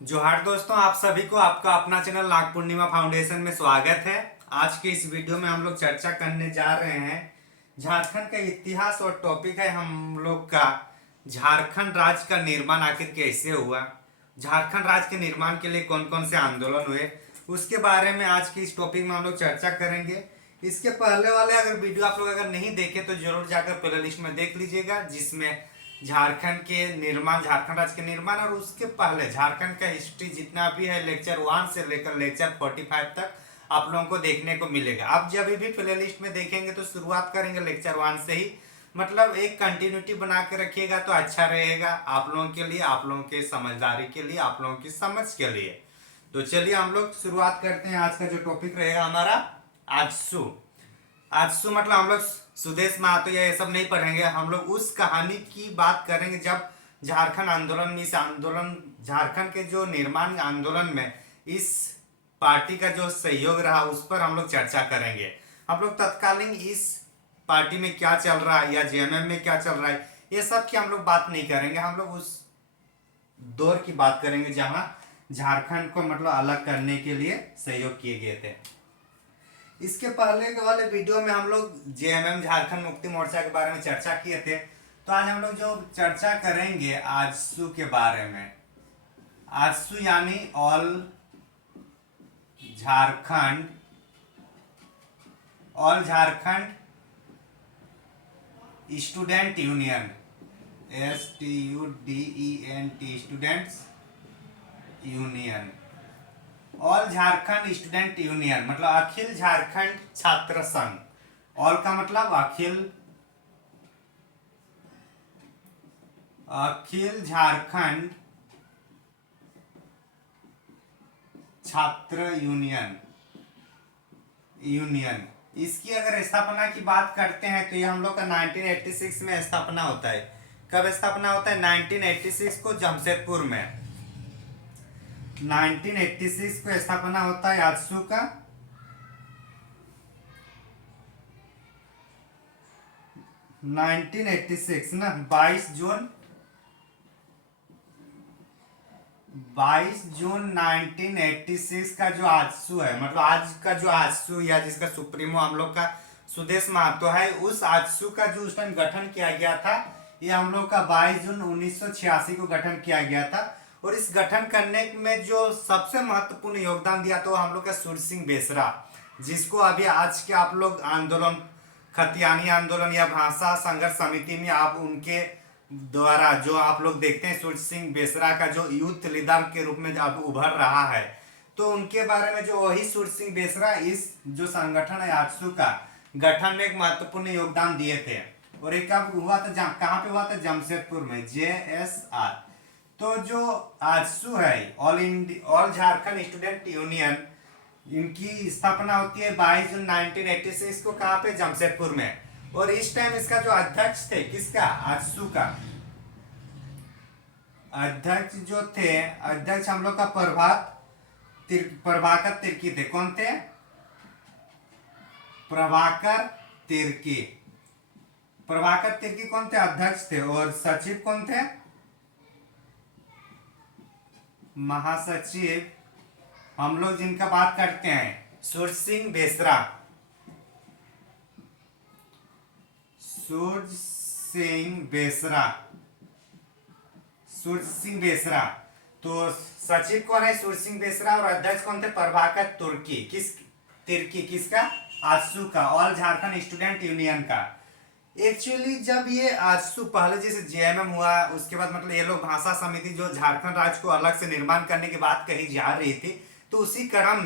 जोहार दोस्तों, आप सभी को आपका अपना चैनल नाग पूर्णिमा फाउंडेशन में स्वागत है। आज के इस वीडियो में हम लोग चर्चा करने जा रहे हैं झारखंड का इतिहास और टॉपिक है हम लोग का झारखंड राज्य का निर्माण आखिर कैसे हुआ। झारखंड राज्य के निर्माण के लिए कौन कौन से आंदोलन हुए, उसके बारे में आज के इस टॉपिक में हम लोग चर्चा करेंगे। इसके पहले वाले अगर वीडियो आप लोग अगर नहीं देखे तो जरूर जाकर प्ले लिस्ट में देख लीजिएगा, जिसमें झारखंड के निर्माण, झारखंड राज्य के निर्माण और उसके पहले झारखंड का हिस्ट्री जितना भी है लेक्चर 1 से लेकर लेक्चर 45 तक आप लोगों को देखने को मिलेगा। आप जब भी प्ले लिस्ट में देखेंगे तो शुरुआत करेंगे लेक्चर 1 से ही, मतलब एक कंटिन्यूटी बना के रखिएगा तो अच्छा रहेगा आप लोगों के लिए, आप लोगों के समझदारी के लिए, आप लोगों की समझ के लिए। तो चलिए हम लोग शुरुआत करते हैं। आज का जो टॉपिक रहेगा हमारा आजसू। आजसू मतलब हम लोग सुदेश महतो या ये सब नहीं पढ़ेंगे, हम लोग उस कहानी की बात करेंगे जब झारखंड आंदोलन में, इस आंदोलन झारखंड के जो निर्माण आंदोलन में इस पार्टी का जो सहयोग रहा उस पर हम लोग चर्चा करेंगे। हम लोग तत्कालीन इस पार्टी में क्या चल रहा है या जेएमएम में क्या चल रहा है ये सब की हम लोग बात नहीं करेंगे। हम लोग उस दौर की बात करेंगे जहां झारखंड को मतलब अलग करने के लिए सहयोग किए गए थे। इसके पहले के वाले वीडियो में हम लोग जेएमएम झारखंड मुक्ति मोर्चा के बारे में चर्चा किए थे। तो आज हम लोग जो चर्चा करेंगे आजसू के बारे में। आजसू यानी all Jharkhand, all Jharkhand student union, STUDENT students union. All Jharkhand student union मतलब अखिल झारखंड छात्र संघ। ऑल का मतलब अखिल, अखिल झारखंड छात्र यूनियन, यूनियन। इसकी अगर स्थापना की बात करते हैं तो ये हम लोग का 1986 में स्थापना होता है। कब स्थापना होता है? 1986 को जमशेदपुर में 1986 को स्थापना होता है आजसू का। 1986 ना 22 जून 1986 का जो आजसू है, मतलब आज का जो आजसू या जिसका सुप्रीमो हम लोग का सुदेश महतो है, उस आजसू का जो उस टाइम गठन किया गया था ये हम लोग का 22 जून 1986 को गठन किया गया था। और इस गठन करने में जो सबसे महत्वपूर्ण योगदान दिया तो हम लोग का सूर्य सिंह बेसरा, जिसको अभी आज के आप लोग आंदोलन, खतियानी आंदोलन या भाषा संघर्ष समिति में आप उनके द्वारा जो आप लोग देखते हैं सूर्य सिंह बेसरा का जो यूथ लीडर के रूप में अब उभर रहा है, तो उनके बारे में जो वही सूर्य सिंह बेसरा इस जो संगठन है आजसू का गठन में एक महत्वपूर्ण योगदान दिए थे। और एक कब हुआ था, कहाँ पे हुआ था? जमशेदपुर में, JSR। तो जो आजसू है ऑल झारखंड स्टूडेंट यूनियन, इनकी स्थापना होती है 22 जून 1986 को। कहाँ पे? जमशेदपुर में। और इस टाइम इसका जो अध्यक्ष थे, किसका? आजसू का अध्यक्ष जो थे, अध्यक्ष हम लोग का प्रभाकर तिर्की थे। कौन थे? प्रभाकर तिर्की। प्रभाकर तिर्की कौन थे? अध्यक्ष थे। और सचिव कौन थे? महासचिव हम लोग जिनका बात करते हैं सूर्य सिंह बेसरा। सूर्य सिंह बेसरा, सूर्य सिंह बेसरा। तो सचिव कौन है? सूर्य सिंह बेसरा। और अध्यक्ष कौन थे? प्रभाकर तुर्की। तिर्की किसका? आजसू का, ऑल झारखंड स्टूडेंट यूनियन का। एक्चुअली जब ये आजसू पहले जैसे जेएमएम हुआ उसके बाद मतलब ये लोग भाषा समिति जो झारखंड राज्य को अलग से निर्माण करने की बात कही जा रही थी, तो उसी क्रम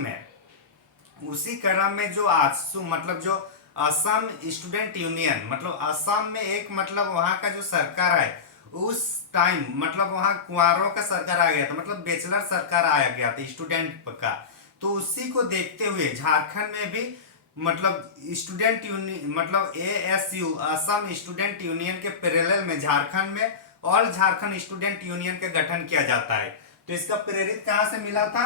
में जो आजसू मतलब जो असम स्टूडेंट यूनियन, मतलब असम में एक मतलब वहाँ का जो सरकार है उस टाइम मतलब वहाँ कुंवारों का सरकार आ गया था, मतलब बैचलर सरकार आया गया था स्टूडेंट का। तो उसी को देखते हुए झारखंड में भी मतलब स्टूडेंट यूनियन मतलब ASU असम स्टूडेंट यूनियन के पैरेलल में झारखंड में ऑल झारखंड स्टूडेंट यूनियन का गठन किया जाता है। तो इसका प्रेरित कहाँ से मिला था?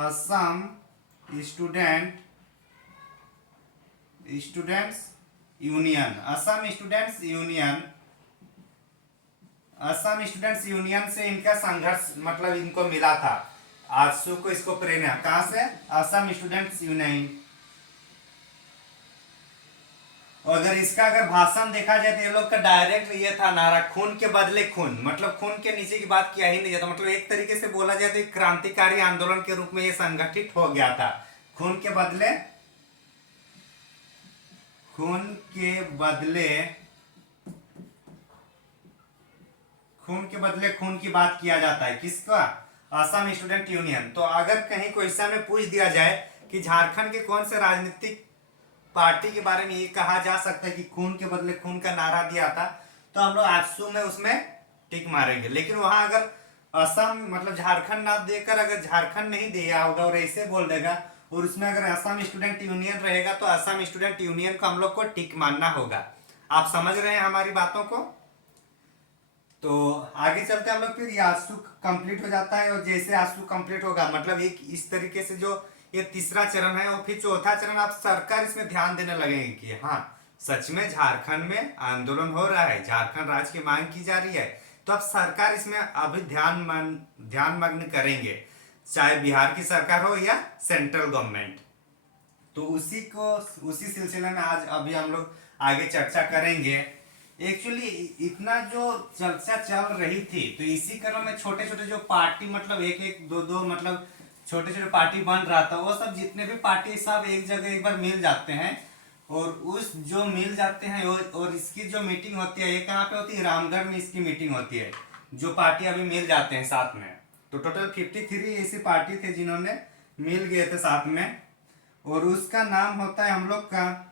Assam students union, Assam students union, Assam students union से इनका संघर्ष मतलब इनको मिला था, आजसू को इसको प्रेरणा कहाँ से, असम स्टूडेंट्स यूनियन। और अगर इसका अगर भाषण देखा जाए तो ये लोग का डायरेक्ट ये था नारा, खून के बदले खून, मतलब खून के नीचे की बात किया ही नहीं जाता, मतलब एक तरीके से बोला जाए तो एक क्रांतिकारी आंदोलन के रूप में ये संगठित हो गया था। खून के बदले खून के बदले खून के बदले खून की बात किया जाता है, किसका, असम स्टूडेंट यूनियन। तो अगर कहीं क्वेश्चन में पूछ दिया जाए कि झारखंड के कौन से राजनीतिक पार्टी के बारे में ये कहा जा सकता है कि खून के बदले खून का नारा दिया था, तो हम लोग आजसू में उसमें टिक मारेंगे। लेकिन वहां अगर असम मतलब झारखंड ना देकर अगर झारखंड नहीं दिया होगा और ऐसे बोल देगा और उसमें अगर असम स्टूडेंट यूनियन रहेगा तो असम स्टूडेंट यूनियन को हम लोग को टिक मानना होगा। आप समझ रहे हैं हमारी बातों को। तो आगे चलते हम लोग, फिर ये आंसू कंप्लीट हो जाता है और जैसे आंसू कंप्लीट होगा मतलब एक इस तरीके से जो ये तीसरा चरण है और फिर चौथा चरण आप सरकार इसमें ध्यान देने लगेंगे कि हाँ सच में झारखंड में आंदोलन हो रहा है, झारखंड राज्य की मांग की जा रही है, तो अब सरकार इसमें अभी ध्यान मग्न करेंगे, चाहे बिहार की सरकार हो या सेंट्रल गवर्नमेंट। तो उसी सिलसिले में आज अभी हम लोग आगे चर्चा करेंगे। एक्चुअली इतना जो चर्चा चल रही थी तो इसी क्रम में छोटे छोटे जो पार्टी मतलब एक एक दो दो मतलब छोटे छोटे पार्टी बन रहा था, वो सब जितने भी पार्टी सब एक जगह एक बार मिल जाते हैं और उस जो मिल जाते हैं और इसकी जो मीटिंग होती है ये कहाँ पे होती है, रामगढ़ में इसकी मीटिंग होती है, जो पार्टी अभी मिल जाते हैं साथ में। तो टोटल 53 ऐसी पार्टी थे जिन्होंने मिल गए थे साथ में, और उसका नाम होता है हम लोग का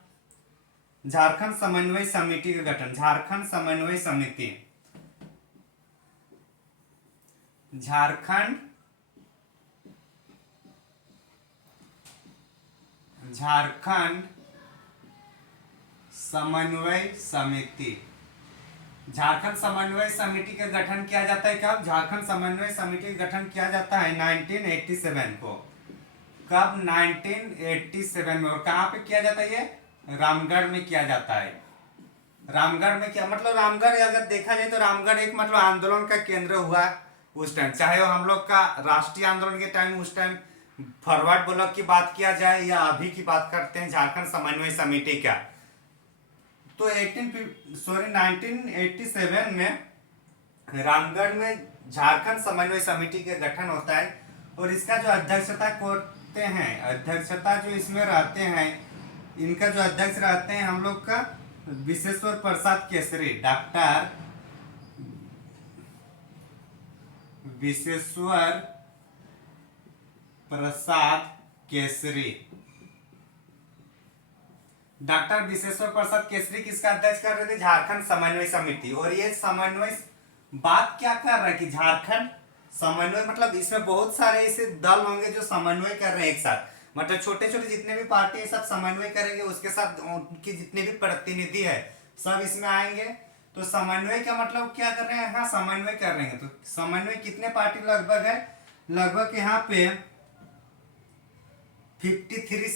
झारखंड समन्वय समिति का गठन। झारखंड समन्वय समिति, झारखंड समन्वय समिति, झारखंड समन्वय समिति का गठन किया जाता है कब, झारखंड समन्वय समिति का गठन किया जाता है 1987 को। कब, 1987 में। और कहाँ पे किया जाता है ये, रामगढ़ में किया जाता है। रामगढ़ में क्या मतलब, रामगढ़ अगर देखा जाए तो रामगढ़ एक मतलब आंदोलन का केंद्र हुआ उस टाइम, चाहे वो हम लोग का राष्ट्रीय आंदोलन के टाइम उस टाइम फॉरवर्ड ब्लॉक की बात किया जाए या अभी की बात करते हैं झारखंड समन्वय समिति का। तो 1987 में रामगढ़ में झारखंड समन्वय समिति का गठन होता है और इसका जो अध्यक्षता करते हैं, अध्यक्षता जो इसमें रहते हैं, इनका जो अध्यक्ष रहते हैं हम लोग का विश्वेश्वर प्रसाद केसरी, डॉक्टर विश्वेश्वर प्रसाद केसरी। डॉक्टर विश्वेश्वर प्रसाद केसरी किसका अध्यक्ष कर रहे थे, झारखंड समन्वय समिति। और ये समन्वय बात क्या कर रहा है कि झारखंड समन्वय मतलब इसमें बहुत सारे ऐसे दल होंगे जो समन्वय कर रहे हैं एक साथ, मतलब छोटे छोटे जितने भी पार्टी है सब समन्वय करेंगे, उसके साथ उनकी जितने भी प्रतिनिधि है सब इसमें आएंगे। तो समन्वय का मतलब क्या कर रहे हैं, हाँ समन्वय कर रहे हैं। तो समन्वय कितने पार्टी लगभग है, लगभग यहाँ पे 53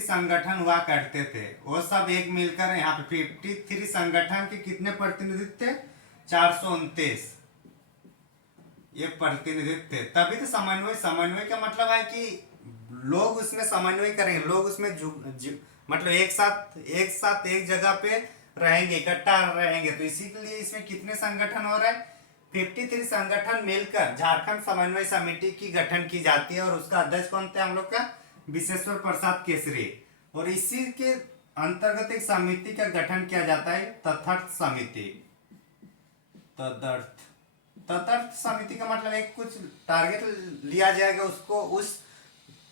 संगठन हुआ करते थे, वो सब एक मिलकर यहाँ पे 53 संगठन के कितने प्रतिनिधित्व थे, 429 ये प्रतिनिधित्व थे। तभी तो समन्वय का मतलब है कि लोग उसमें समन्वय करेंगे, लोग उसमें मतलब एक साथ एक जगह पे रहेंगे, इकट्ठा रहेंगे। तो इसी के लिए इसमें कितने संगठन हो रहे हैं, 53 संगठन मिलकर झारखंड समन्वय समिति की गठन की जाती है। और उसका अध्यक्ष कौन थे हम लोग का, विश्वेश्वर प्रसाद केसरी। और इसी के अंतर्गत एक समिति का गठन किया जाता है, तदर्थ समिति। तदर्थ समिति का मतलब एक कुछ टारगेट लिया जाएगा, उसको उस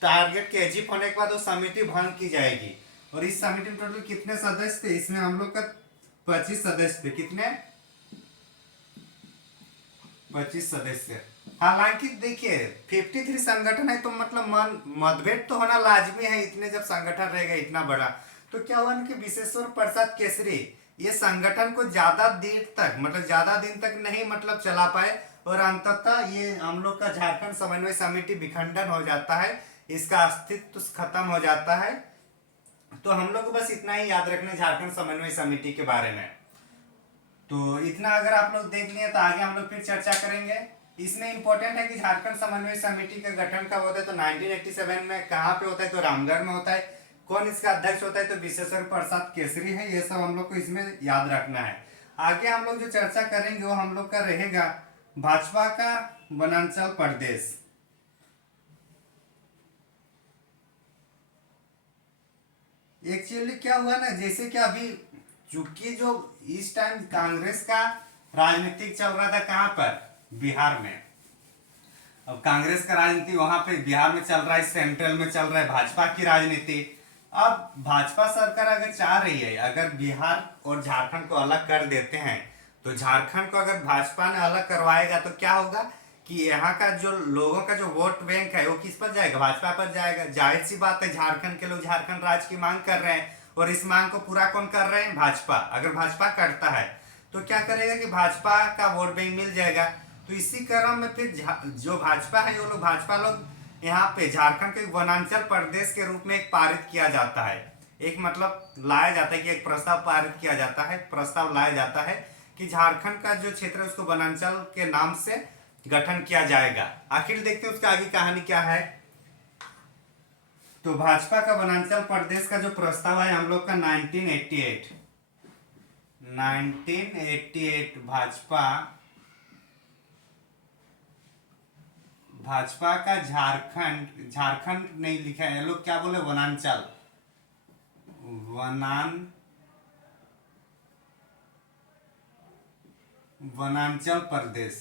टारगेट के अचीव होने के बाद वो समिति भंग की जाएगी। और इस समिति में टोटल कितने सदस्य थे, इसमें हम लोग का 25 सदस्य थे। कितने, 25 सदस्य। हालांकि देखिए 53 संगठन है तो मतलब मतभेद तो होना लाजमी है, इतने जब संगठन रहेगा इतना बड़ा। तो क्या हुआ कि विश्वेश्वर प्रसाद केसरी ये संगठन को ज्यादा दिन तक नहीं मतलब चला पाए और अंततः ये हम लोग का झारखंड समन्वय समिति विखंडन हो जाता है, इसका अस्तित्व खत्म हो जाता है। तो हम लोग को बस इतना ही याद रखना झारखंड समन्वय समिति के बारे में। तो इतना अगर आप लोग देख लिए तो आगे हम लोग फिर चर्चा करेंगे। इसमें इंपॉर्टेंट है कि झारखंड समन्वय समिति का गठन कब होता है, तो 1987 में कहाँ पे होता है, तो रामगढ़ में होता है। कौन इसका अध्यक्ष होता है, तो विश्वेश्वर प्रसाद केसरी है। ये सब हम लोग को इसमें याद रखना है। आगे हम लोग जो चर्चा करेंगे वो हम लोग का रहेगा भाजपा का वनांचल प्रदेश। एक्चुअली क्या हुआ ना, जैसे कि अभी चूंकि जो इस टाइम कांग्रेस का राजनीतिक चल रहा था कहाँ पर, बिहार में। अब कांग्रेस का राजनीति वहां पे बिहार में चल रहा है, सेंट्रल में चल रहा है भाजपा की राजनीति। अब भाजपा सरकार अगर चाह रही है, अगर बिहार और झारखंड को अलग कर देते हैं, तो झारखंड को अगर भाजपा ने अलग करवाएगा तो क्या होगा कि यहाँ का जो लोगों का जो वोट बैंक है वो किस पर जाएगा, भाजपा पर जाएगा। जाहिर सी बात है, झारखंड के लोग झारखंड राज्य की मांग कर रहे हैं और इस मांग को पूरा कौन कर रहे हैं, भाजपा। अगर भाजपा करता है तो क्या करेगा कि भाजपा का वोट बैंक मिल जाएगा। तो इसी क्रम में फिर जो भाजपा है वो लोग, भाजपा लोग यहाँ पे झारखंड को वनांचल प्रदेश के रूप में एक पारित किया जाता है। एक मतलब लाया जाता है कि एक प्रस्ताव पारित किया जाता है, प्रस्ताव लाया जाता है कि झारखंड का जो क्षेत्र है उसको वनांचल के नाम से गठन किया जाएगा। आखिर देखते हैं उसका आगे कहानी क्या है। तो भाजपा का वनांचल प्रदेश का जो प्रस्ताव है हम लोग का 1988 भाजपा का झारखंड नहीं लिखा है, ये लोग क्या बोले, वनांचल प्रदेश।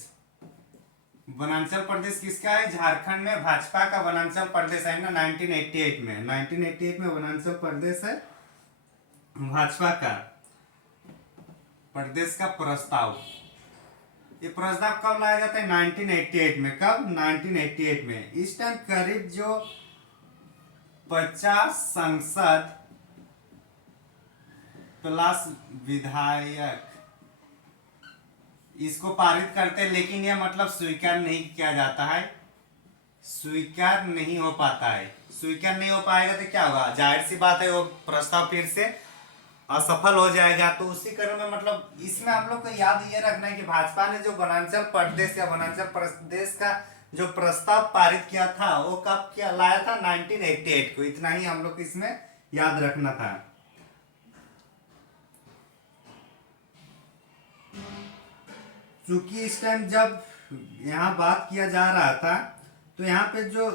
वनांचल प्रदेश किसका है, झारखंड में भाजपा का वनांचल प्रदेश है ना 1988 में वनांचल प्रदेश है भाजपा का प्रदेश का प्रस्ताव। ये प्रस्ताव कब लाया जाता है, 1988 में। कब, 1988 में। इस टाइम करीब जो 50 सांसद प्लस विधायक इसको पारित करते हैं, लेकिन यह मतलब स्वीकार नहीं किया जाता है, स्वीकार नहीं हो पाता है। स्वीकार नहीं हो पाएगा तो क्या होगा, जाहिर सी बात है वो प्रस्ताव फिर से असफल हो जाएगा। तो उसी क्रम में मतलब इसमें हम लोग को याद ये रखना है कि भाजपा ने जो वनांचल प्रदेश या वनांचल प्रदेश का जो प्रस्ताव पारित किया था वो कब किया लाया था, 1988 को। इतना ही हम लोग को इसमें याद रखना था। चूंकि इस टाइम जब यहाँ बात किया जा रहा था तो यहाँ पे जो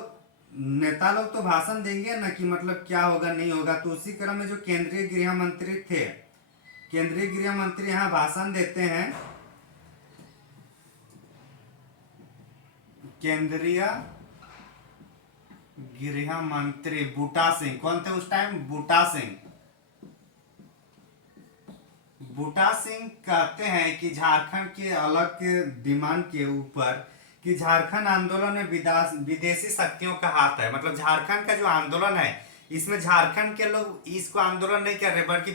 नेता लोग तो भाषण देंगे ना कि मतलब क्या होगा नहीं होगा। तो उसी क्रम में जो केंद्रीय गृह मंत्री थे, केंद्रीय गृह मंत्री यहाँ भाषण देते हैं। केंद्रीय गृह मंत्री बूटा सिंह, कौन थे उस टाइम, बूटा सिंह। बूटा सिंह कहते हैं कि झारखंड के अलग के डिमांड के ऊपर कि झारखंड आंदोलन में विदेशी शक्तियों का हाथ है। मतलब झारखंड का जो आंदोलन है इसमें झारखंड के लोग इसको आंदोलन नहीं कर रहे, बल्कि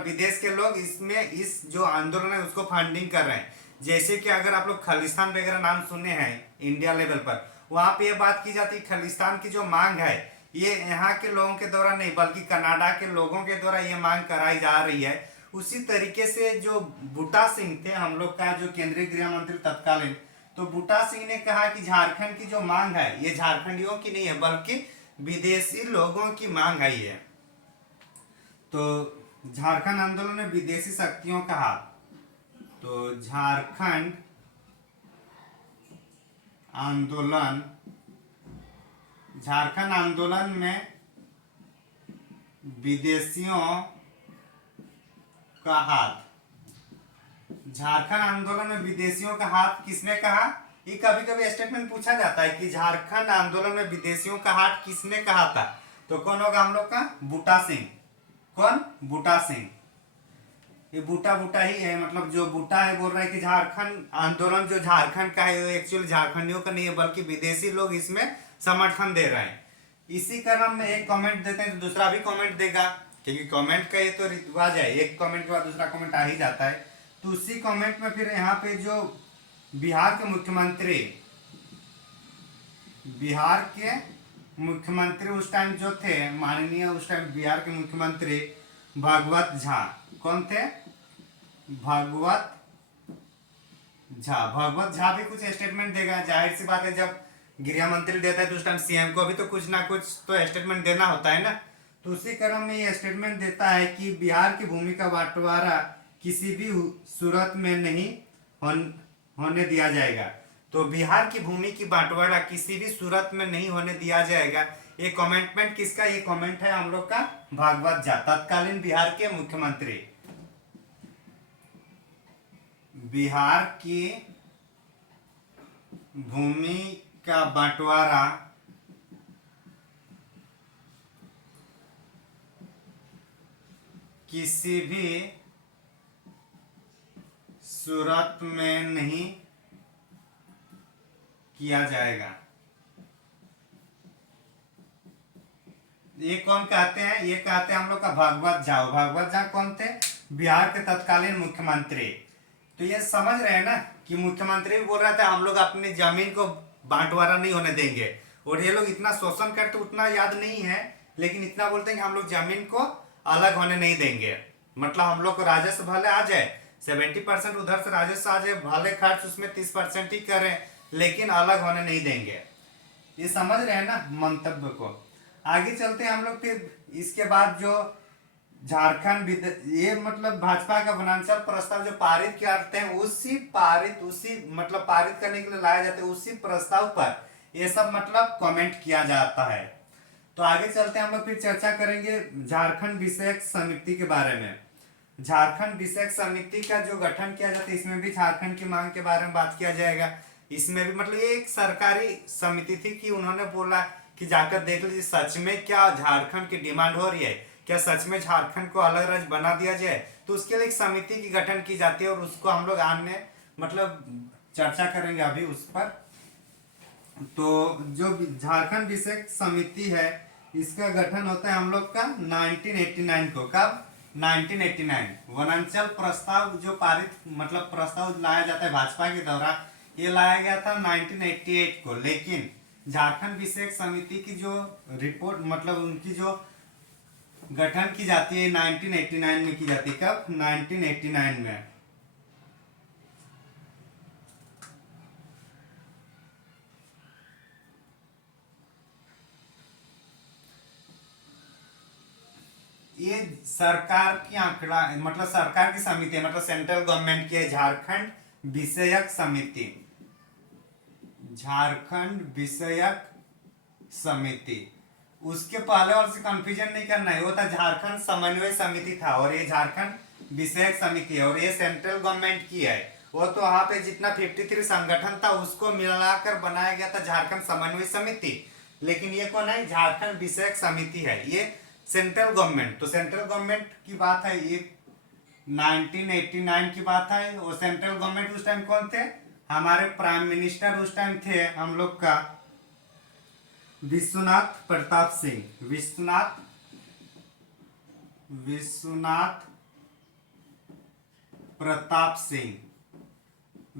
विदेश के लोग इसमें इस जो आंदोलन है उसको फंडिंग कर रहे हैं। जैसे कि अगर आप लोग खालिस्तान वगैरह नाम सुने हैं इंडिया लेवल पर, वहां पे ये बात की जाती है खालिस्तान की जो मांग है ये यहाँ के लोगों के द्वारा नहीं बल्कि कनाडा के लोगों के द्वारा ये मांग कराई जा रही है। उसी तरीके से जो बूटा सिंह थे हम लोग का जो केंद्रीय गृह मंत्री तत्कालीन, तो बूटा सिंह ने कहा कि झारखंड की जो मांग है ये झारखंडियों की नहीं है बल्कि विदेशी लोगों की मांग है ये। तो झारखंड आंदोलन में विदेशी शक्तियों का हाथ, तो झारखंड आंदोलन में विदेशियों का हाथ। झारखंड आंदोलन में विदेशियों का हाथ किसने कहा, ये कभी कभी स्टेटमेंट पूछा जाता है कि झारखंड आंदोलन में विदेशियों का हाथ किसने कहा था। तो कौन होगा हम लोग का, बूटा सिंह। कौन, बूटा सिंह। ये बूटा ही है, मतलब जो बूटा है बोल रहा है कि झारखंड आंदोलन जो झारखंड का है वो एक्चुअली झारखंडियों का नहीं है बल्कि विदेशी लोग इसमें समर्थन दे रहे हैं। इसी क्रम में एक कमेंट देते हैं तो दूसरा भी कमेंट देगा, क्योंकि कमेंट का ये तो रिवाज है, एक कमेंट के बाद दूसरा कमेंट आ ही जाता है। तो उसी कमेंट में फिर यहाँ पे जो बिहार के मुख्यमंत्री उस टाइम जो थे माननीय, उस टाइम बिहार के मुख्यमंत्री भागवत झा, कौन थे, भगवत भगवत झा भी कुछ स्टेटमेंट देगा। जाहिर सी बात है, जब गृह मंत्री देता है तो उस टाइम सीएम को भी तो कुछ ना कुछ तो स्टेटमेंट देना होता है ना। तो उसी क्रम में ये स्टेटमेंट देता है कि बिहार की भूमि का बंटवारा किसी भी सूरत में नहीं होने दिया जाएगा। तो बिहार की भूमि की बंटवारा किसी भी सूरत में नहीं होने दिया जाएगा। ये कमेंटमेंट किसका? ये कमेंट है हम लोग का भागवत झा, तत्कालीन बिहार के मुख्यमंत्री। बिहार की भूमि का बंटवारा किसी भी सूरत में नहीं किया जाएगा। ये कौन कहते हैं? ये कहते हैं हम लोग का भागवत झा। भागवत झा कौन थे? बिहार के तत्कालीन मुख्यमंत्री। तो ये समझ रहे हैं ना कि मुख्यमंत्री भी बोल रहा था हम लोग अपनी जमीन को बंटवारा नहीं होने देंगे, और ये लोग इतना शोषण करते उतना याद नहीं है, लेकिन इतना बोलते हैं कि हम लोग जमीन को अलग होने नहीं देंगे। मतलब हम लोग को राजस्व भले आ जाए 70% उधर से राजस्व आ जाए, भले खर्च उसमें 30% ही करें, लेकिन अलग होने नहीं देंगे। ये समझ रहे हैं ना मंतव्य को। आगे चलते हैं हम लोग। फिर इसके बाद जो झारखंड ये मतलब भाजपा का वनांचल प्रस्ताव जो पारित करते हैं, उसी मतलब पारित करने के लिए लाया जाता है, उसी प्रस्ताव पर ये सब मतलब कमेंट किया जाता है। तो आगे चलते हैं हम लोग, फिर चर्चा करेंगे झारखंड विषयक समिति के बारे में। झारखंड विषयक समिति का जो गठन किया जाता है, इसमें भी झारखंड की मांग के बारे में बात किया जाएगा। इसमें भी मतलब ये एक सरकारी समिति थी कि उन्होंने बोला कि जाकर देख लीजिए सच में क्या झारखंड की डिमांड हो रही है, क्या सच में झारखंड को अलग राज्य बना दिया जाए। तो उसके लिए एक समिति की गठन की जाती है, और उसको हम लोग आने मतलब चर्चा करेंगे अभी उस पर। तो जो झारखंड विषयक समिति है, इसका गठन होता है हम लोग का 1989 को। कब? 1989। वनांचल प्रस्ताव जो पारित मतलब प्रस्ताव लाया जाता है भाजपा के द्वारा, ये लाया गया था 1988 को। लेकिन झारखंड विषयक समिति की जो रिपोर्ट मतलब उनकी जो गठन की जाती है 1989 में की जाती है। कब? 1989 में। ये सरकार की आंकड़ा मतलब सरकार की समिति है, मतलब सेंट्रल गवर्नमेंट की है झारखंड विषयक समिति। झारखंड विषयक समिति। उसके पहले और से कंफ्यूजन नहीं करना है, वो था झारखंड समन्वय समिति था, और ये झारखंड विषयक समिति है, और ये सेंट्रल गवर्नमेंट की है। वो तो वहां पे जितना 53 संगठन था उसको मिलाकर बनाया गया था झारखंड समन्वय समिति। लेकिन ये कौन है? झारखंड विषयक समिति है, ये सेंट्रल गवर्नमेंट। तो सेंट्रल गवर्नमेंट की बात है, ये 1989 की बात है। और सेंट्रल गवर्नमेंट उस टाइम कौन थे? हमारे प्राइम मिनिस्टर उस टाइम थे हम लोग का विश्वनाथ प्रताप सिंह। विश्वनाथ प्रताप सिंह।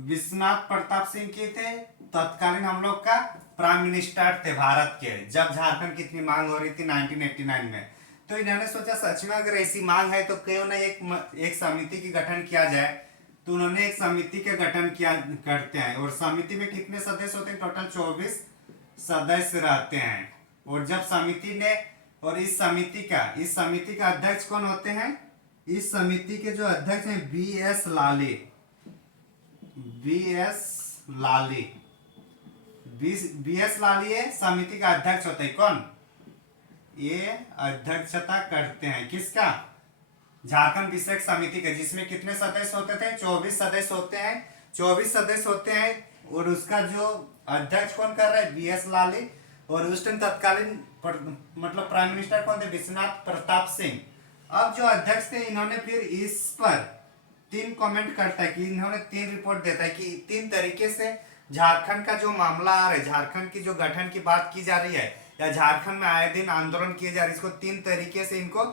विश्वनाथ प्रताप सिंह के थे तत्कालीन हम लोग का प्राइम मिनिस्टर थे भारत के, जब झारखंड की इतनी मांग हो रही थी 1989 में। तो इन्होंने सोचा सच में अगर ऐसी मांग है तो क्यों ना एक समिति की गठन किया जाए। तो उन्होंने एक समिति के गठन किया करते हैं, और समिति में कितने सदस्य होते हैं? टोटल 24 सदस्य रहते हैं। और जब समिति ने और इस समिति का अध्यक्ष कौन होते हैं? इस समिति के जो अध्यक्ष हैं बी.एस. लाली। बी.एस. लाली है समिति का अध्यक्ष होते हैं। कौन? ये अध्यक्षता करते हैं किसका? झारखंड विषयक समिति के, जिसमें कितने सदस्य होते थे? 24 सदस्य होते हैं। 24 सदस्य होते हैं, और उसका जो अध्यक्ष कौन कर रहा है? बी.एस. लाली। और उस टाइम तत्कालीन मतलब प्राइम मिनिस्टर कौन थे? विश्वनाथ प्रताप सिंह। अब जो अध्यक्ष थे इन्होंने फिर इस पर 3 कमेंट करता है कि इन्होंने 3 रिपोर्ट देता है कि 3 तरीके से झारखंड का जो मामला आ रहा है, झारखंड की जो गठन की बात की जा रही है, या झारखंड में आए दिन आंदोलन किए जा रहे हैं, इसको 3 तरीके से इनको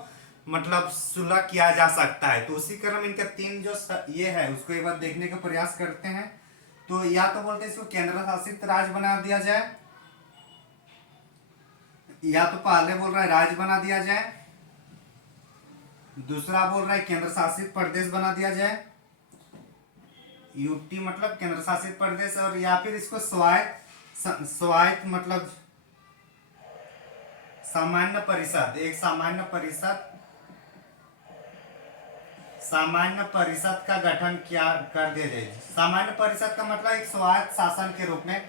मतलब सुलह किया जा सकता है। तो उसी क्रम इनका 3 जो ये है उसको एक बार देखने का प्रयास करते हैं। तो या तो बोलते हैं इसको केंद्र शासित राज्य बना दिया जाए, या तो पहले बोल रहा है राज्य बना दिया जाए, दूसरा बोल रहा है केंद्र शासित प्रदेश बना दिया जाए, यूटी मतलब केंद्र शासित प्रदेश, और या फिर इसको स्वायत्त मतलब सामान्य परिषद, एक सामान्य परिषद का गठन किया कर दिया जाए। सामान्य परिषद का मतलब एक स्वायत्त शासन के रूप में,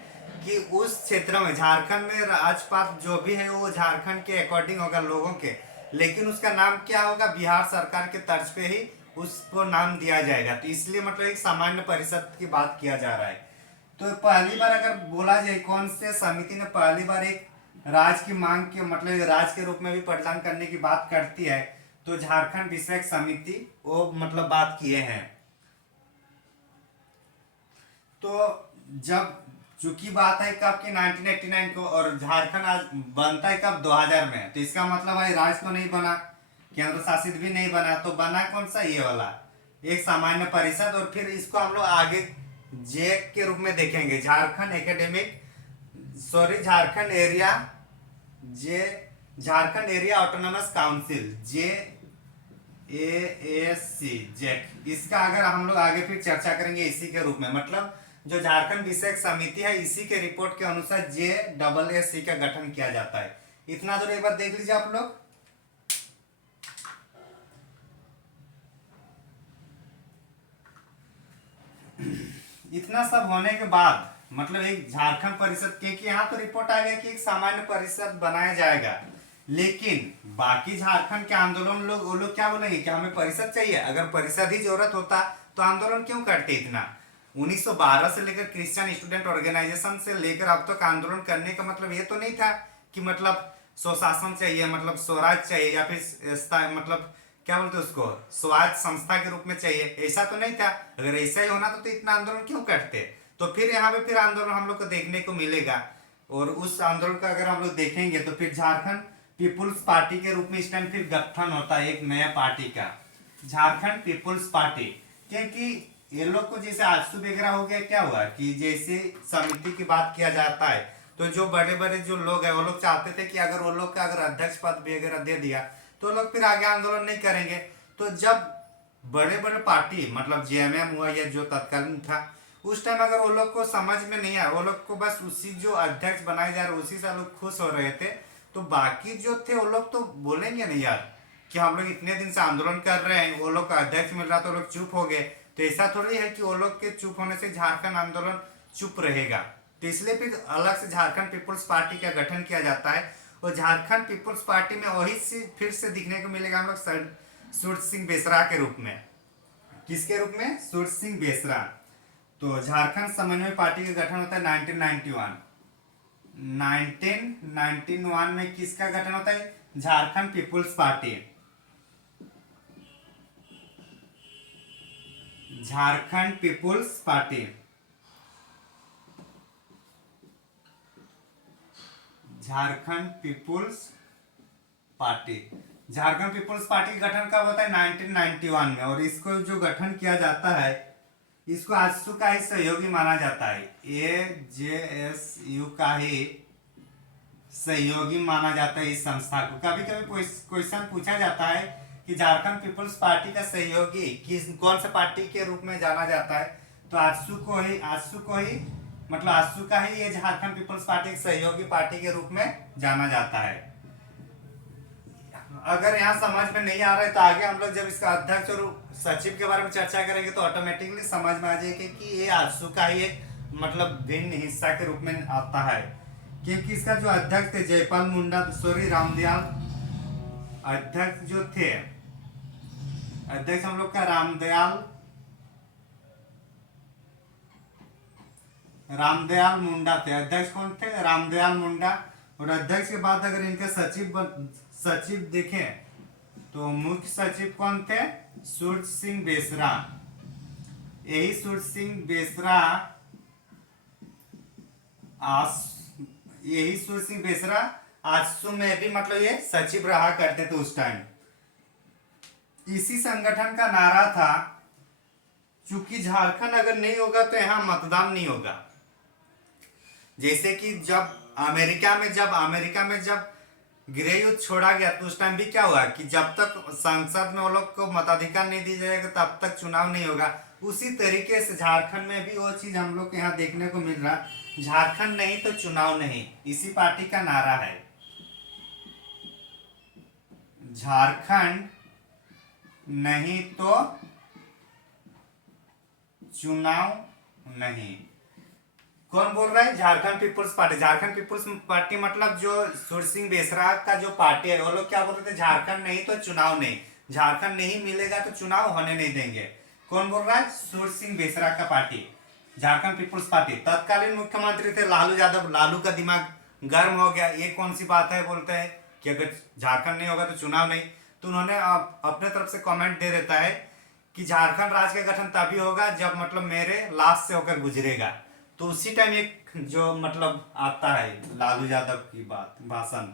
कि उस क्षेत्र में झारखंड में राजपाट जो भी है वो झारखंड के अकॉर्डिंग होगा लोगों के, लेकिन उसका नाम क्या होगा, बिहार सरकार के तर्ज पे ही उसको नाम दिया जाएगा। तो इसलिए मतलब एक सामान्य परिषद की बात किया जा रहा है। तो पहली बार अगर बोला जाए कौन से समिति ने पहली बार एक राज्य की मांग के मतलब राज्य के रूप में भी प्रदान करने की बात करती है, तो झारखंड विषयक समिति वो मतलब बात किए हैं। तो जब चूंकि बात है कब की 1989 को, और झारखंड आज बनता है कब 2000 में, तो इसका मतलब है राज्य तो नहीं बना, केंद्र शासित भी नहीं बना, तो बना कौन सा, ये वाला एक सामान्य परिषद। और फिर इसको हम लोग आगे जेक के रूप में देखेंगे, Jharkhand area autonomous council, JAAC जेक। इसका अगर हम लोग आगे फिर चर्चा करेंगे इसी के रूप में, मतलब जो झारखंड विषयक समिति है इसी के रिपोर्ट के अनुसार JAAC का गठन किया जाता है। इतना दूर एक बार देख लीजिए आप लोग। इतना सब होने के बाद मतलब एक झारखंड परिषद के कि यहाँ तो रिपोर्ट आ गया कि एक सामान्य परिषद बनाया जाएगा, लेकिन बाकी झारखंड के आंदोलन लोग वो लोग क्या बोलेंगे कि हमें परिषद चाहिए। अगर परिषद ही जरूरत होता तो आंदोलन क्यों करते इतना। 1912 से लेकर क्रिश्चियन स्टूडेंट ऑर्गेनाइजेशन से लेकर अब तक आंदोलन करने का मतलब ये तो नहीं था कि मतलब स्वशासन चाहिए, मतलब स्वराज चाहिए, या फिर मतलब क्या बोलते उसको स्वायत्त संस्था के रूप में चाहिए, ऐसा तो नहीं था। अगर ऐसा ही होना तो इतना आंदोलन क्यों करते। तो फिर यहाँ पे फिर आंदोलन हम लोग को देखने को मिलेगा, और उस आंदोलन का अगर हम लोग देखेंगे तो फिर झारखंड पीपुल्स पार्टी के रूप में इस टाइम फिर गठन होता है एक नया पार्टी का, झारखंड पीपुल्स पार्टी। क्योंकि ये लोग को जैसे आजसू वगैरह हो गया, क्या हुआ कि जैसे समिति की बात किया जाता है तो जो बड़े बड़े जो लोग हैं वो लोग चाहते थे कि अगर वो लोग का अगर अध्यक्ष पद वगैरह दे दिया तो लोग फिर आगे आंदोलन नहीं करेंगे। तो जब बड़े बड़े पार्टी मतलब JMM हुआ या जो तत्कालीन था, उस टाइम अगर वो लोग को समझ में नहीं आया, वो लोग को बस उसी जो अध्यक्ष बनाए जा रहे उसी से लोग खुश हो रहे थे, तो बाकी जो थे वो लोग तो बोलेंगे नहीं यार कि हम लोग इतने दिन से आंदोलन कर रहे हैं, वो लोग का अध्यक्ष मिल रहा तो लोग चुप हो गए। तो ऐसा थोड़ी है कि वो लोग के चुप होने से झारखंड आंदोलन चुप रहेगा। तो इसलिए फिर अलग से झारखंड पीपुल्स पार्टी का गठन किया जाता है, और झारखंड पीपुल्स पार्टी में वही फिर से दिखने को मिलेगा हम लोग सूरज सिंह बेसरा के रूप में। किसके रूप में, सूरज सिंह बेसरा। तो झारखंड समन्वय पार्टी का गठन होता है 1991 में किसका गठन होता है, Jharkhand people's party. Jharkhand people's party, Jharkhand people's party. Jharkhand people's party का गठन कब होता है, 1991 में। और इसको जो गठन किया जाता है इसको आजसू का ही सहयोगी माना जाता है, AJSU का ही सहयोगी माना जाता है इस संस्था को। कभी कभी क्वेश्चन पूछा जाता है कि झारखंड पीपुल्स पार्टी का सहयोगी कौन सा पार्टी के रूप में जाना जाता है, तो आजसू को ही मतलब आजसू का ही ये झारखंड पीपुल्स पार्टी एक सहयोगी पार्टी के रूप में जाना जाता है। अगर यहाँ समझ में नहीं आ रहा है तो आगे हम लोग जब इसका अध्यक्ष और सचिव के बारे में चर्चा करेंगे तो ऑटोमेटिकली समझ में आ जाएगा कि ये आजसू का ही एक मतलब भिन्न हिस्सा के रूप में आता है। क्योंकि इसका जो अध्यक्ष थे जयपाल मुंडा, सॉरी रामदयाल, अध्यक्ष जो थे, अध्यक्ष हम लोग का रामदयाल मुंडा थे। अध्यक्ष कौन थे, रामदयाल मुंडा। और अध्यक्ष के बाद अगर इनके सचिव देखें तो मुख्य सचिव कौन थे, सूरज सिंह बेसरा। यही सूरज सिंह बेसरा आजसू में भी मतलब ये सचिव रहा करते थे उस टाइम। इसी संगठन का नारा था, चूंकि झारखंड अगर नहीं होगा तो यहाँ मतदान नहीं होगा। जैसे कि जब अमेरिका में जब गृह युद्ध छोड़ा गया तो उस टाइम भी क्या हुआ कि जब तक संसद में वो लोग को मताधिकार नहीं दी जाएगा तब तक चुनाव नहीं होगा। उसी तरीके से झारखंड में भी वो चीज हम लोग को यहाँ देखने को मिल रहा, झारखंड नहीं तो चुनाव नहीं, इसी पार्टी का नारा है। झारखंड नहीं तो चुनाव नहीं। कौन बोल रहा है? Jharkhand people's party. Jharkhand people's party मतलब जो सुर सिंह बेसरा का जो पार्टी है, वो लोग क्या बोल रहे थे? झारखंड नहीं तो चुनाव नहीं, झारखंड नहीं मिलेगा तो चुनाव होने नहीं देंगे। कौन बोल रहा है? सुर सिंह बेसरा का पार्टी, झारखंड पीपुल्स पार्टी। तत्कालीन मुख्यमंत्री थे लालू यादव। लालू का दिमाग गर्म हो गया, ये कौन सी बात है, बोलते हैं कि अगर झारखंड नहीं होगा तो चुनाव नहीं। तो उन्होंने अपने तरफ से कमेंट दे देता है कि झारखंड राज्य का गठन तभी होगा जब मतलब मेरे लाश से होकर गुजरेगा। तो उसी टाइम एक जो मतलब आता है लालू यादव की बात, भाषण।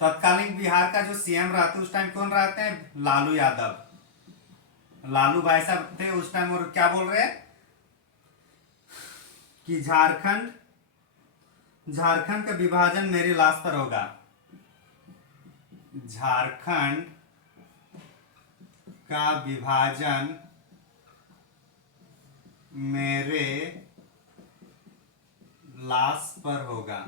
तत्कालीन बिहार का जो सीएम रहते उस टाइम कौन रहते हैं? लालू यादव। लालू भाई साहब थे उस टाइम, और क्या बोल रहे हैं कि झारखंड का विभाजन मेरी लाश पर होगा। झारखंड का विभाजन मेरे लाश पर होगा।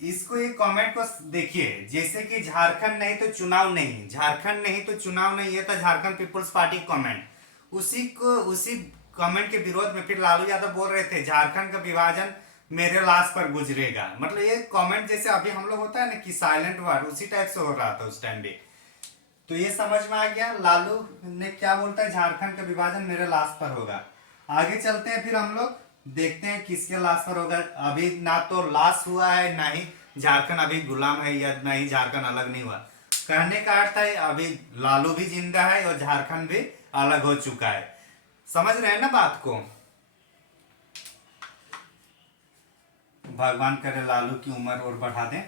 इसको एक कमेंट को देखिए, जैसे कि झारखंड नहीं तो चुनाव नहीं, झारखंड नहीं तो चुनाव नहीं, ये था झारखंड पीपुल्स पार्टी कमेंट। उसी कमेंट के विरोध में फिर लालू यादव बोल रहे थे झारखंड का विभाजन मेरे लाश पर गुजरेगा। मतलब ये कमेंट जैसे अभी हम लोग होता है ना कि साइलेंट वर्ड, उसी टाइप से हो रहा था उस टाइम भी। तो ये समझ में आ गया लालू ने क्या बोलता है, झारखंड का विभाजन मेरे लाश पर होगा। आगे चलते हैं, फिर हम लोग देखते हैं किसके लाश पर होगा। अभी ना तो लाश हुआ है, ना ही झारखंड अभी गुलाम है, या ना ही झारखंड अलग नहीं हुआ। कहने का अर्थ है अभी लालू भी जिंदा है और झारखंड भी अलग हो चुका है। समझ रहे हैं ना बात को? भगवान करे लालू की उम्र और बढ़ा दें।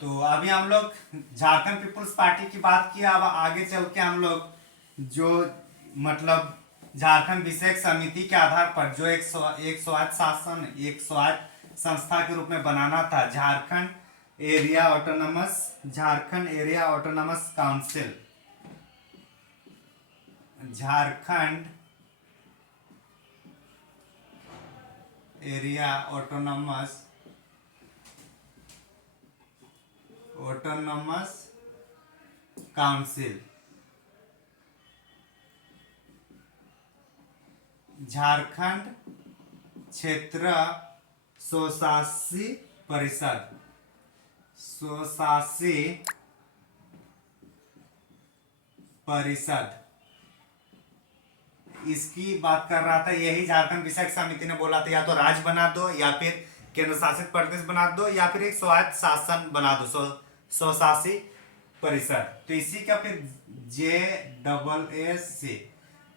तो अभी हम लोग झारखंड पीपुल्स पार्टी की बात किया, अब आगे चल के हम लोग जो मतलब झारखंड विषयक समिति के आधार पर जो एक स्वायत्त शासन, एक स्वायत्त संस्था के रूप में बनाना था, Jharkhand area autonomous council. Jharkhand area autonomous council. Jharkhand क्षेत्र स्वशासी परिषद, इसकी बात कर रहा था। यही झारखंड विषयक समिति ने बोला था या तो राज्य बना दो, या फिर केंद्र शासित प्रदेश बना दो, या फिर एक स्वायत्त शासन बना दो, स्वशासी परिषद। तो इसी का फिर JSS।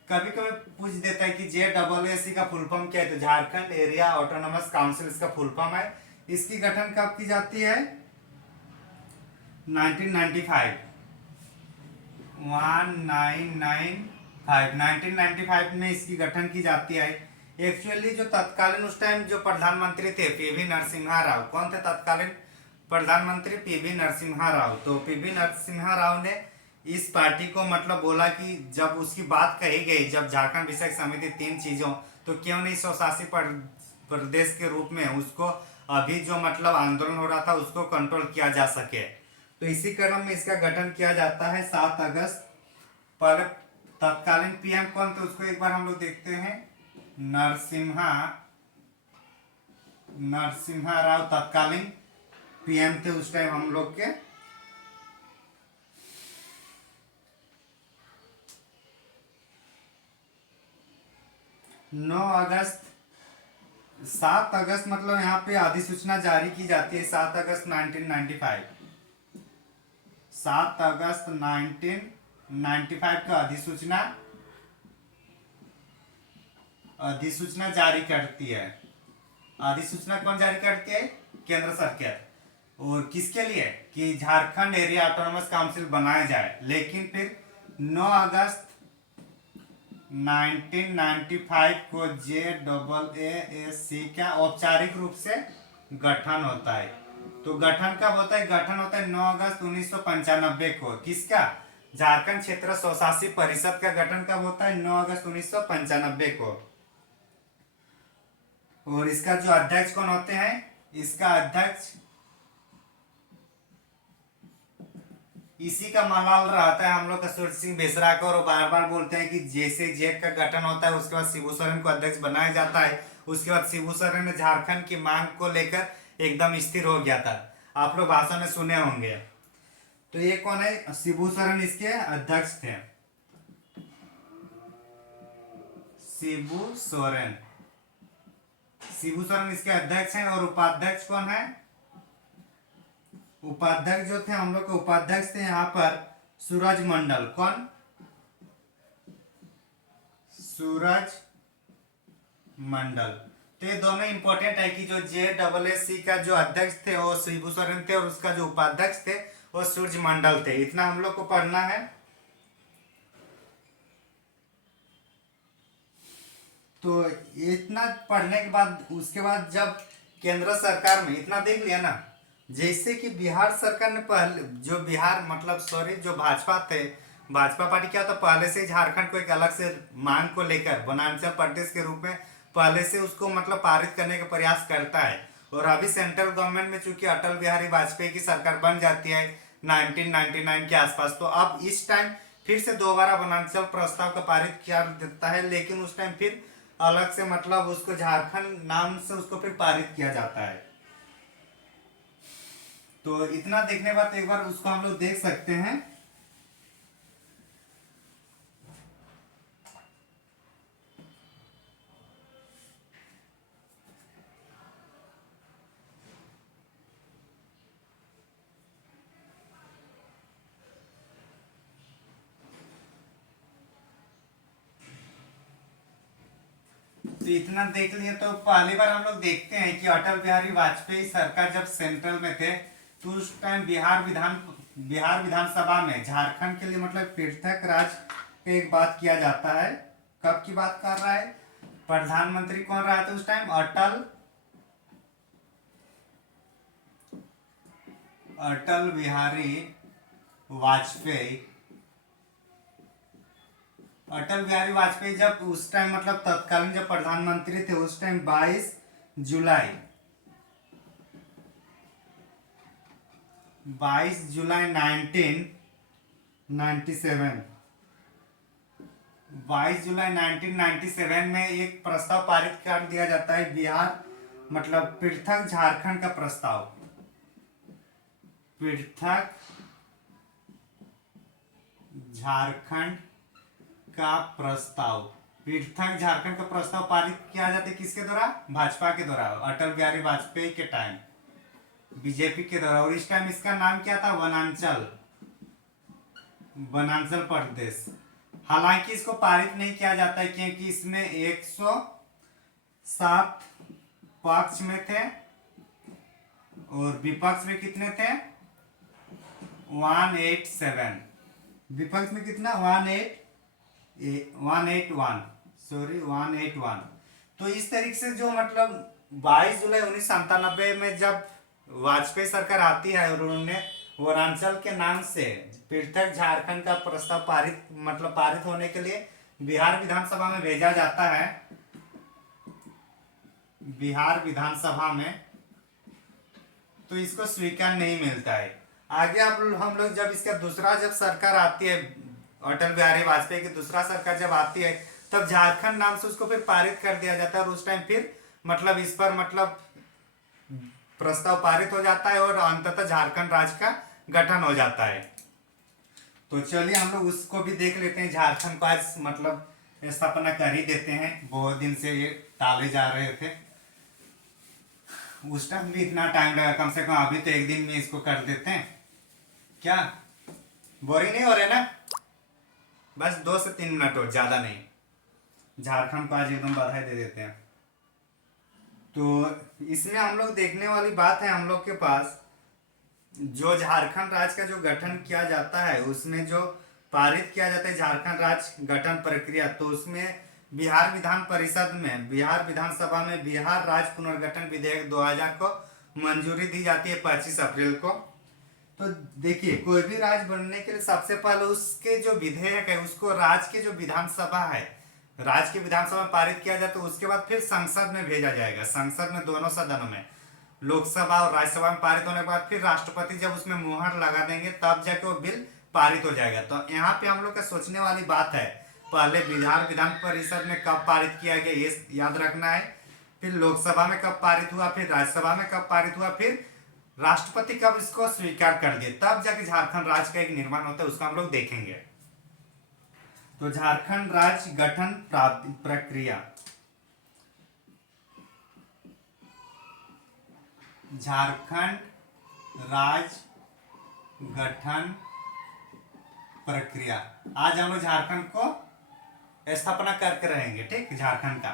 कभी कभी पूछ देता है कि JSS का फुल फॉर्म क्या है, तो झारखंड एरिया ऑटोनमस काउंसिल इसका फुल फॉर्म है। इसकी गठन कब की जाती है? 1995 1995 में इसकी गठन की जाती है। एक्चुअली जो तत्कालीन उस टाइम जो प्रधानमंत्री थे पीवी नरसिम्हा राव। कौन थे तत्कालीन प्रधानमंत्री? पीवी नरसिम्हा राव। तो पीवी नरसिम्हा राव ने इस पार्टी को मतलब बोला कि जब उसकी बात कही गई, जब झारखंड विषयक समिति तीन चीजों, तो क्यों नहीं स्वशासी प्रदेश के रूप में उसको अभी जो मतलब आंदोलन हो रहा था उसको कंट्रोल किया जा सके। तो इसी क्रम में इसका गठन किया जाता है 7 अगस्त। पर तत्कालीन पीएम कौन थे उसको एक बार हम लोग देखते हैं। नरसिम्हा राव तत्कालीन पीएम थे उस टाइम हम लोग के। नौ अगस्त 7 अगस्त मतलब यहाँ पे अधिसूचना जारी की जाती है 7 अगस्त 1995। 7 अगस्त 1995 का अधिसूचना जारी करती है। अधिसूचना कौन जारी करती है? केंद्र सरकार। और किसके लिए? कि झारखंड एरिया ऑटोनमस काउंसिल बनाया जाए। लेकिन फिर 9 अगस्त 1995 को JAAC का औपचारिक रूप से गठन होता है। तो गठन कब होता है? गठन होता है 9 अगस्त 1995 को। किसका? झारखंड क्षेत्र स्वशासी परिषद का गठन कब होता है? 9 अगस्त 1995 को। और इसका जो अध्यक्ष कौन होते हैं? इसका अध्यक्ष इसी का मलाल रहता है हम लोग का सूरज सिंह बेसरा का। और बार बार बोलते हैं कि जैसे जेक का गठन होता है उसके बाद शिबू सोरेन को अध्यक्ष बनाया जाता है। उसके बाद शिबू सोरेन ने झारखंड की मांग को लेकर एकदम स्थिर हो गया था। आप लोग भाषण में सुने होंगे। तो ये कौन है? शिबू सोरेन इसके अध्यक्ष थे। शिबू सोरेन, शिबू सोरेन इसके अध्यक्ष हैं। और उपाध्यक्ष कौन है? उपाध्यक्ष जो थे हम लोग के उपाध्यक्ष थे यहाँ पर सूरज मंडल। कौन? सूरज मंडल। तो ये दोनों इंपॉर्टेंट है कि जो JAAC का जो अध्यक्ष थे वो शिबू सोरेन थे और उसका जो उपाध्यक्ष थे वो सूरज मंडल थे। इतना हम लोग को पढ़ना है। तो इतना पढ़ने के बाद उसके बाद जब केंद्र सरकार में इतना देख लिया ना, जैसे कि बिहार सरकार ने पहले जो बिहार मतलब सॉरी जो भाजपा थे, भाजपा पार्टी क्या था, पहले से झारखंड को एक अलग से मांग को लेकर वनांचल प्रदेश के रूप में पहले से उसको मतलब पारित करने का प्रयास करता है। और अभी सेंट्रल गवर्नमेंट में चूंकि अटल बिहारी वाजपेयी की सरकार बन जाती है 1999 के आसपास, तो अब इस टाइम फिर से दोबारा वनांचल प्रस्ताव का पारित किया देता है। लेकिन उस टाइम फिर अलग से मतलब उसको झारखंड नाम से उसको फिर पारित किया जाता है। तो इतना देखने के बाद एक बार उसको हम लोग देख सकते हैं। तो इतना देख लिए। तो पहली बार हम लोग देखते हैं कि अटल बिहारी वाजपेयी सरकार जब सेंट्रल में थे तो उस टाइम बिहार विधानसभा में झारखंड के लिए मतलब पृथक राज्य का एक बात किया जाता है। कब की बात कर रहा है? प्रधानमंत्री कौन रहा था उस टाइम? अटल बिहारी वाजपेयी। अटल बिहारी वाजपेयी जब उस टाइम मतलब तत्कालीन जब प्रधानमंत्री थे उस टाइम 22 जुलाई 1997 22 जुलाई 1997 में एक प्रस्ताव पारित कर दिया जाता है। बिहार मतलब पृथक झारखंड का प्रस्ताव। पृथक झारखंड का प्रस्ताव। पृथक झारखंड का प्रस्ताव पारित किया जाता है किसके द्वारा? भाजपा के द्वारा, अटल बिहारी वाजपेयी के टाइम, बीजेपी के द्वारा। और इस टाइम इसका नाम क्या था? वनांचल प्रदेश। हालांकि इसको पारित नहीं किया जाता है क्योंकि इसमें 107 पक्ष में थे और विपक्ष में कितने थे? 187। विपक्ष में कितना? 181। तो इस तरीके से जो मतलब 22 जुलाई 1997 में जब वाजपेयी सरकार आती है और उन्होंने वनांचल के नाम से पृथक झारखंड का प्रस्ताव पारित होने के लिए बिहार विधानसभा में भेजा जाता है। बिहार विधानसभा में तो इसको स्वीकार नहीं मिलता है। आगे हम लोग जब इसका दूसरा जब सरकार आती है, अटल बिहारी वाजपेयी की दूसरा सरकार जब आती है तब झारखंड नाम से उसको फिर पारित कर दिया जाता है। और उस टाइम फिर मतलब इस पर मतलब प्रस्ताव पारित हो जाता है और अंततः झारखंड राज्य का गठन हो जाता है। तो चलिए हम लोग उसको भी देख लेते हैं। झारखंड को आज मतलब स्थापना कर ही देते हैं। बहुत दिन से ये टाले जा रहे थे। उस टाइम भी इतना टाइम लगा, कम से कम अभी तो एक दिन में इसको कर देते हैं। क्या बोरिंग नहीं हो रहे ना? बस 2 से 3 मिनट और, ज्यादा नहीं। झारखंड को आज एकदम बधाई दे देते हैं। तो इसमें हम लोग देखने वाली बात है, हम लोग के पास जो झारखंड राज्य का जो गठन किया जाता है उसमें जो पारित किया जाता है झारखंड राज्य गठन प्रक्रिया, तो उसमें बिहार विधान परिषद में, बिहार विधानसभा में बिहार राज्य पुनर्गठन विधेयक 2000 को मंजूरी दी जाती है 25 अप्रैल को। तो देखिए, कोई भी राज्य बनने के लिए सबसे पहले उसके जो विधेयक है उसको राज्य के जो विधानसभा है, राज्य की विधानसभा में पारित किया जाए, तो उसके बाद फिर संसद में भेजा जाएगा। संसद में दोनों सदनों में, लोकसभा और राज्यसभा में पारित होने के बाद फिर राष्ट्रपति जब उसमें मुहर लगा देंगे तब जाके वो बिल पारित हो जाएगा। तो यहाँ पे हम लोग का सोचने वाली बात है, पहले बिहार विधान परिषद में कब पारित किया गया ये याद रखना है, फिर लोकसभा में कब पारित हुआ, फिर राज्यसभा में कब पारित हुआ, फिर राष्ट्रपति कब इसको स्वीकार कर दिए, तब जाके झारखंड राज्य का एक निर्माण होता है, उसका हम लोग देखेंगे। तो झारखंड राज्य गठन प्रक्रिया, झारखंड राज्य गठन प्रक्रिया, आज हम लोग झारखंड को स्थापना करके रहेंगे, ठीक, झारखंड का।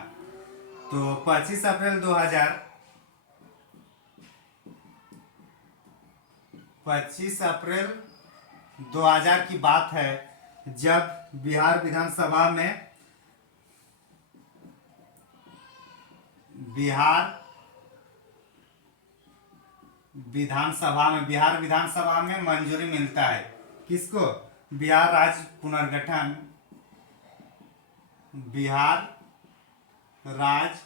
तो 25 अप्रैल 2000, 25 अप्रैल 2000 की बात है जब बिहार विधानसभा में, बिहार विधानसभा में मंजूरी मिलता है किसको, बिहार राज्य पुनर्गठन, बिहार राज्य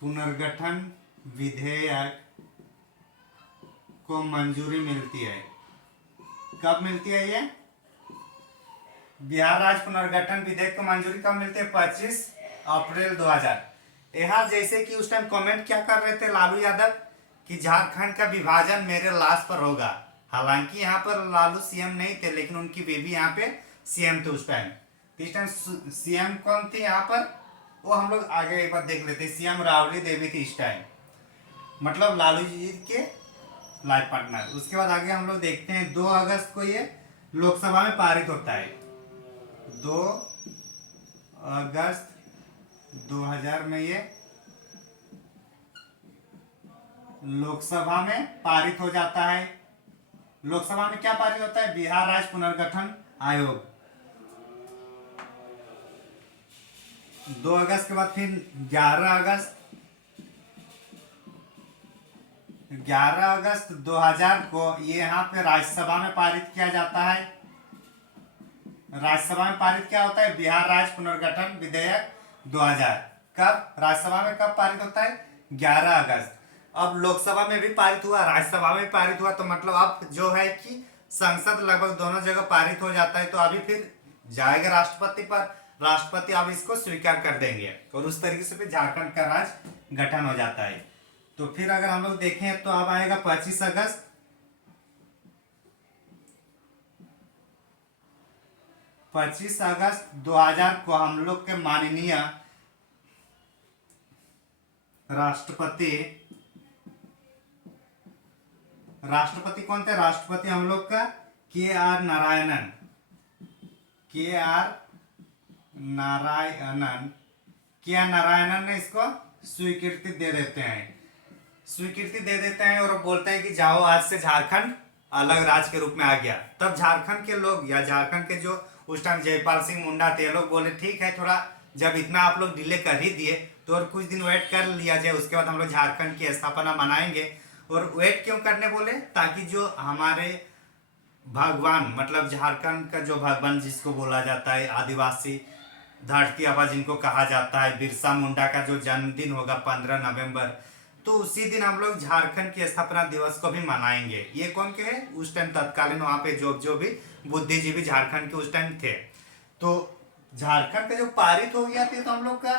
पुनर्गठन विधेयक को मंजूरी मिलती है। कब मिलती है ये, बिहार राज्य पुनर्गठन विधेयक को मंजूरी कब मिलती है, 25 अप्रैल 2000। यहाँ जैसे कि उस टाइम कमेंट क्या कर रहे थे लालू यादव कि झारखंड का विभाजन मेरे लाश पर होगा। हालांकि यहाँ पर लालू सीएम नहीं थे, लेकिन उनकी बेबी यहाँ पे सीएम थे उस टाइम। इस टाइम सीएम कौन थी यहाँ पर, वो हम लोग आगे एक बार देख लेते हैं। सीएम राबड़ी देवी थी इस टाइम, मतलब लालू जी के लाइफ पार्टनर। उसके बाद आगे हम लोग देखते हैं 2 अगस्त को ये लोकसभा में पारित होता है। 2 अगस्त 2000 में ये लोकसभा में पारित हो जाता है। लोकसभा में क्या पारित होता है, बिहार राज्य पुनर्गठन आयोग। 2 अगस्त के बाद फिर 11 अगस्त 2000 को ये यहाँ पे राज्यसभा में पारित किया जाता है। राज्यसभा में पारित क्या होता है, बिहार राज्य पुनर्गठन विधेयक 2000। कब राज्यसभा में कब पारित होता है, 11 अगस्त। अब लोकसभा में भी पारित हुआ, राज्यसभा में पारित हुआ, तो मतलब अब जो है कि संसद लगभग दोनों जगह पारित हो जाता है। तो अभी फिर जाएगा राष्ट्रपति पर, राष्ट्रपति अब इसको स्वीकार कर देंगे और उस तरीके से फिर झारखंड का राज्य गठन हो जाता है। तो फिर अगर हम लोग देखें तो अब आएगा 25 अगस्त। 25 अगस्त 2000 को हम लोग के माननीय राष्ट्रपति कौन थे, राष्ट्रपति हम लोग का के.आर. नारायणन। के.आर. नारायणन ने इसको स्वीकृति दे देते हैं और बोलते हैं कि जाओ, आज से झारखंड अलग राज्य के रूप में आ गया। तब झारखंड के लोग या झारखंड के जो उस टाइम जयपाल सिंह मुंडा थे, लोग बोले ठीक है, थोड़ा जब इतना आप लोग डिले कर ही दिए तो और कुछ दिन वेट कर लिया जाए, उसके बाद हम लोग झारखंड की स्थापना मनाएंगे। और वेट क्यों करने बोले, ताकि जो हमारे भगवान, मतलब झारखंड का जो भगवान जिसको बोला जाता है, आदिवासी धरती आबा जिनको कहा जाता है, बिरसा मुंडा का जो जन्मदिन होगा 15 नवंबर, तो उसी दिन हम लोग झारखंड की स्थापना दिवस को भी मनाएंगे। ये कौन के है, उस टाइम तत्कालीन वहाँ पे जो भी बुद्धिजीवी झारखंड के उस टाइम थे। तो झारखंड का जो पारित हो गया था, तो हम लोग का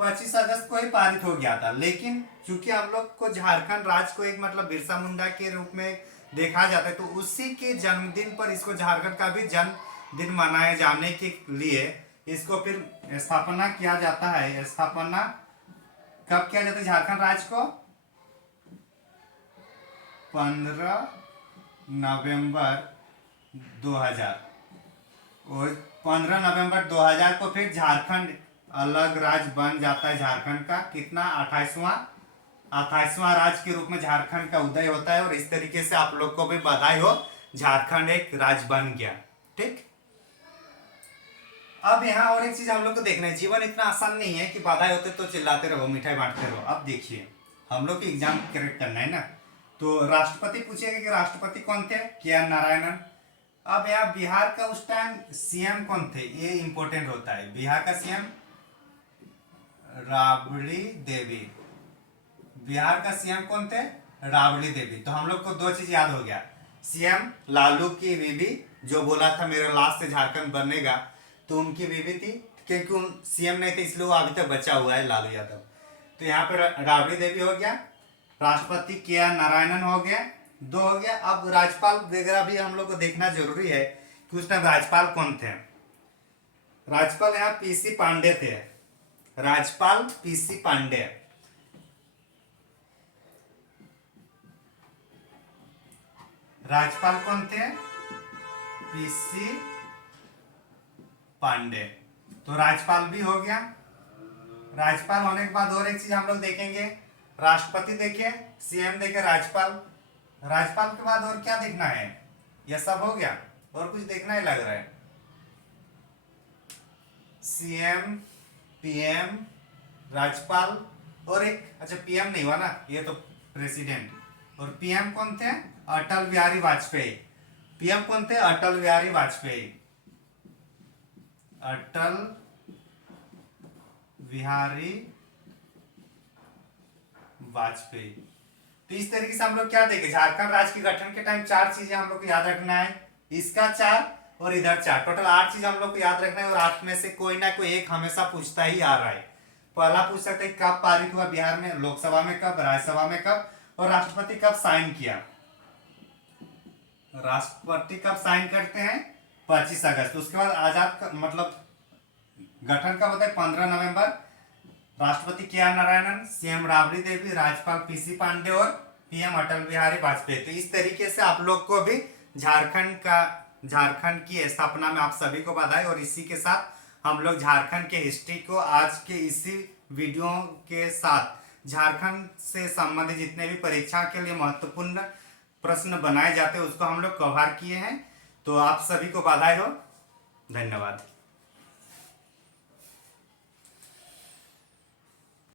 25 अगस्त को ही पारित हो गया था। लेकिन चूंकि हम लोग को झारखंड राज्य को एक मतलब बिरसा मुंडा के रूप में देखा जाता है, तो उसी के जन्मदिन पर इसको झारखंड का भी जन्मदिन मनाए जाने के लिए इसको फिर स्थापना किया जाता है। स्थापना कब किया जाता है झारखंड राज्य को, 15 नवंबर 2000। और 15 नवंबर 2000 को फिर झारखंड अलग राज्य बन जाता है। झारखंड का कितना, 28वां राज्य के रूप में झारखंड का उदय होता है। और इस तरीके से आप लोग को भी बधाई हो, झारखंड एक राज्य बन गया। ठीक, अब यहाँ और एक चीज हम लोग को देखना है, जीवन इतना आसान नहीं है कि बधाई होते तो चिल्लाते रहो, मिठाई बांटते रहो। अब देखिए, हम लोग को एग्जाम करेक्ट करना है ना, तो राष्ट्रपति पूछेगा कि राष्ट्रपति कौन थे, के.आर. नारायणन। अब यहाँ बिहार का उस टाइम सीएम कौन थे, ये इंपॉर्टेंट होता है। बिहार का सीएम राबड़ी देवी। बिहार का सीएम कौन थे, राबड़ी देवी। तो हम लोग को दो चीज याद हो गया, सीएम लालू की बीवी जो बोला था मेरे लाश से झारखंड बनेगा, तो उनकी बीवी थी, क्योंकि उन सीएम नहीं थे इसलिए वो अभी तक बचा हुआ है, लालू यादव। तो यहाँ पे राबड़ी देवी हो गया, राष्ट्रपति के.आर. नारायणन हो गया, दो हो गया। अब राज्यपाल वगैरह भी हम लोग को देखना जरूरी है कि उस टाइम राज्यपाल कौन थे। राज्यपाल यहाँ पीसी पांडे थे, राज्यपाल पीसी पांडे। राज्यपाल कौन थे, पीसी पांडे। तो राज्यपाल भी हो गया। राज्यपाल होने के बाद और एक चीज हम लोग देखेंगे, राष्ट्रपति देखे, सीएम देखे, राज्यपाल। राज्यपाल के बाद और क्या देखना है, यह सब हो गया, और कुछ देखना ही लग रहा है। सीएम, पीएम, राज्यपाल और एक, अच्छा पीएम नहीं हुआ ना, ये तो प्रेसिडेंट। और पीएम कौन थे, अटल बिहारी वाजपेयी। पीएम कौन थे, अटल बिहारी वाजपेयी। अटल बिहारी वाजपेयी। तो इस तरीके से हम लोग क्या देखें, झारखंड राज्य के गठन के टाइम चार चीजें हम लोग को याद रखना है, इसका चार और इधर चार, टोटल 8 चीज हम लोग को याद रखना है। और 8 में से कोई ना कोई एक हमेशा पूछता ही आ रहा है। पहला पूछ सकते हैं कब पारित हुआ बिहार में, लोकसभा में कब, राज्यसभा में कब, और राष्ट्रपति कब साइन किया। राष्ट्रपति कब साइन करते हैं, 25 अगस्त। उसके बाद आजाद मतलब गठन कब होता है, 15 नवंबर। राष्ट्रपति के.आर. नारायणन, सीएम राबड़ी देवी, राज्यपाल पीसी पांडे और पीएम अटल बिहारी वाजपेयी। तो इस तरीके से आप लोग को भी झारखंड की स्थापना में आप सभी को बधाई। और इसी के साथ हम लोग झारखंड के हिस्ट्री को आज के इसी वीडियो के साथ झारखंड से संबंधित जितने भी परीक्षा के लिए महत्वपूर्ण प्रश्न बनाए जाते हैं उसको हम लोग कवर किए हैं। तो आप सभी को बधाई हो, धन्यवाद।